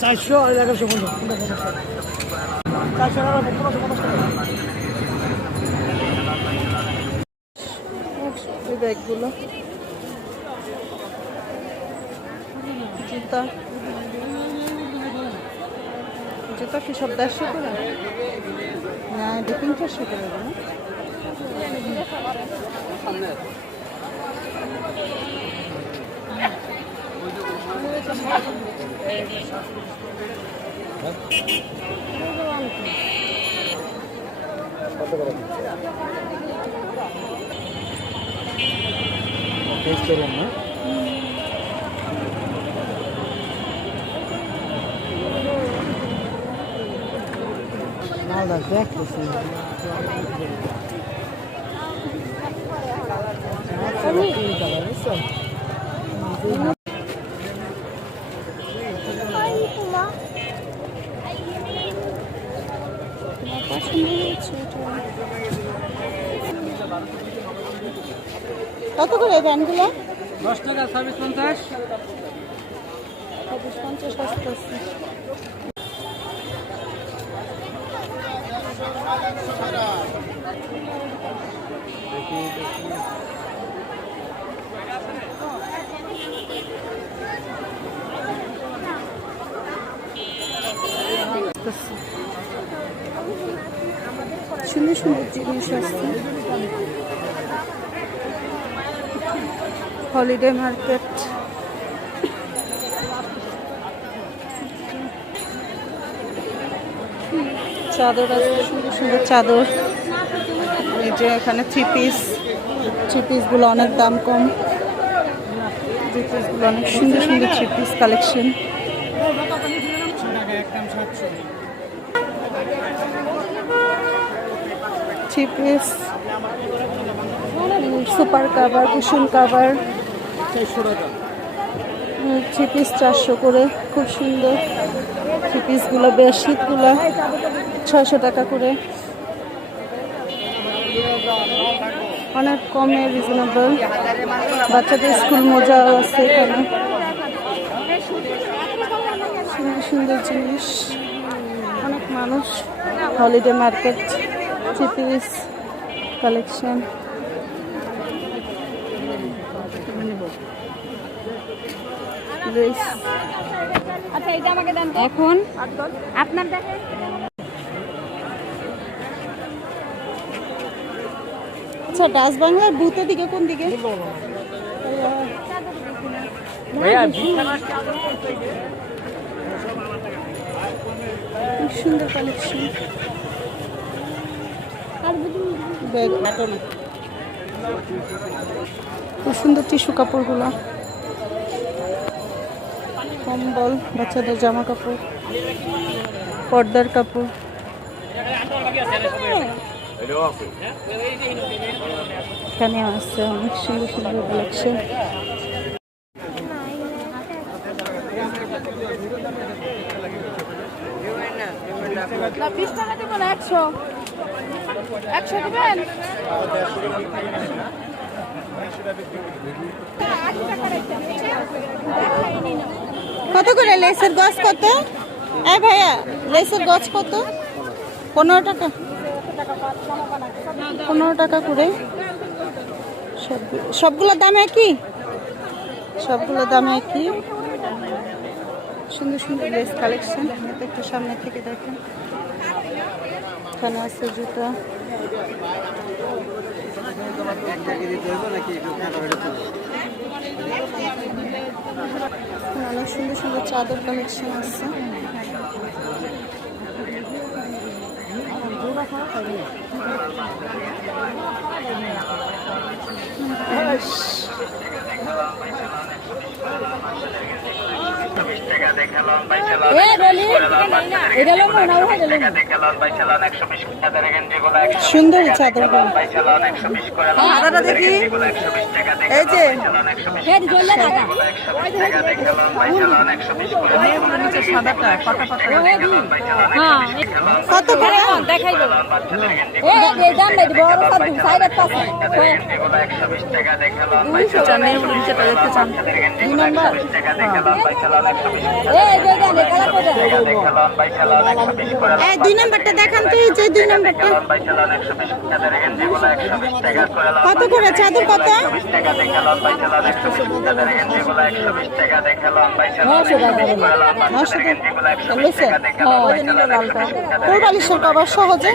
চারশো আর এগারোশো পঞ্চাশ চারশো এই ব্যাগগুলো। জুতা। জুতা কি সব দেড়শো করে? না, এটা তিন চারশো করে করুন না মালদার দেখতেছি তোমার কত করে এই প্যান্টগুলো দশ টাকা ছাব্বিশ পঞ্চাশ। চব্বিশ পঞ্চাশ আসতেছে সুন্দর সুন্দর জিনিস আছে হলিডে মার্কেট চাদর আছে, সুন্দর সুন্দর চাদর। এই যে এখানে থ্রি পিস থ্রি পিসগুলো অনেক দাম কম। থ্রি পিসগুলো অনেক সুন্দর সুন্দর three piece collection three piece super cover cushion cover three piece চারশো করে, খুব সুন্দর। থ্রি পিসগুলো বেডশিটগুলো ছয়শো টাকা করে। অনেক কমে রিজনেবল বাচ্চাদের স্কুল মোজাও আছে এখানে। সুন্দর সুন্দর জিনিস। অনেক মানুষ হলিডে মার্কেট থ্রি কালেকশন আচ্ছা এটা আমাকে দেন এখন আপনার দেখেন আচ্ছা ডাস বাংলার বুথের দিকে কোন দিকে? সুন্দর কালেকশন ব্যাগ খুব সুন্দর টিস্যু কাপড়গুলো। কম্বল, বাচ্চাদের জামা কাপড়, পর্দার কাপড়। এখানে আছে অনেক সুন্দর সুন্দর না, বিশ টাকা দেবো না, একশো। দেবেন? কত করে লেসের গছ কত? এই ভাইয়া, লেসের গছ কত? পনেরো টাকা। পনেরো টাকা করে। সবগুলো সবগুলোর দাম একই? সবগুলোর দাম একই। সুন্দর সুন্দর লেস কালেকশন। একটু সামনে থেকে দেখেন। এখানে আছে জুতা? অনেক সুন্দর সুন্দর চাদর কালেকশন আছে। এ সুন্দর সাদাটা দেখি। এই যে। হ্যাঁ কত করে দেখাই দেবো এ এই দাম নাই বড় সাত সাইড পাঁচ চার মেয়েগুলো নিচেটা দেখতে চান। দুই নম্বর। এ যে দাম কালা কোটা এই দুই নম্বরটা দেখান তো যে দুই নম্বরটা। কত করে চাদর কত? লইছে কোরবালিশের কভার সহজে।